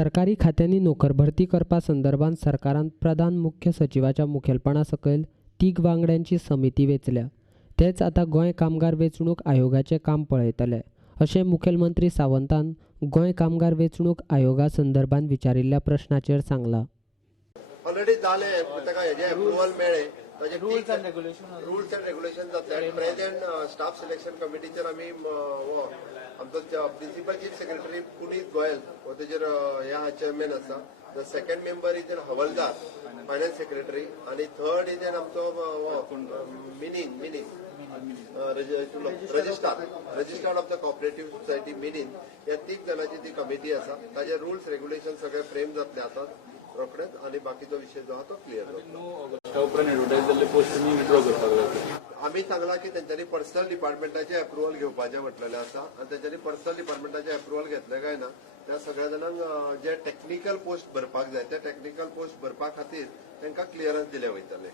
सरकारी खात्यांनी नोकर भरती करपा संदर्भात सरकारान प्रधान मुख्य सचिवाच्या मुखेलपणा सकयल 3 वांगड्यांची समिती वेचल्या। तेच आता गोंय कामगार वेंचणूक आयोगाचे काम पळयतले, अशें मुखेलमंत्री सावंतान गोंय कामगार वेंचणूक आयोगा संदर्भात विचारिल्ल्या प्रश्नाचेर सांगलां। ऑलरेडी जाले ताका हेजे अप्रुवल मेळ्ळे ताजे रूल्स अँड रेग्युलेशन जातले। प्रेझेंट स्टाफ सिलेक्शन कमिटीचेर आमी आमचो principal chief secretary Puneet Goyal हो तेजेर ह्या चेअरमॅन आसा। द सेकंड मेंबर इज हवलदार फायनान्स सेक्रेटरी आणि third is meaning registrar of the cooperative society meaning ह्या 3 जणांची ती कमिटी आसा। ताजे रूल्स रेग्युलेशन सगळे फ्रेम जातले आतां रोखडेच आणि बाकीचो विषय जो आहा तो क्लियर आम्ही सांगला की त्यांच्यानी पर्सनल डिपार्टमेंटाचे अप्रुवल घेवपाचे म्हटलेले आसा आणि त्यांच्यानी पर्सनल डिपार्टमेंटाचे अप्रुवल घेतले काय ना त्या सगळ्या जाणांक जे टेक्निकल पोस्ट भरपाक जाय त्या टेक्निकल पोस्ट भरपा खातीर तांकां क्लियरन्स दिले वयतले।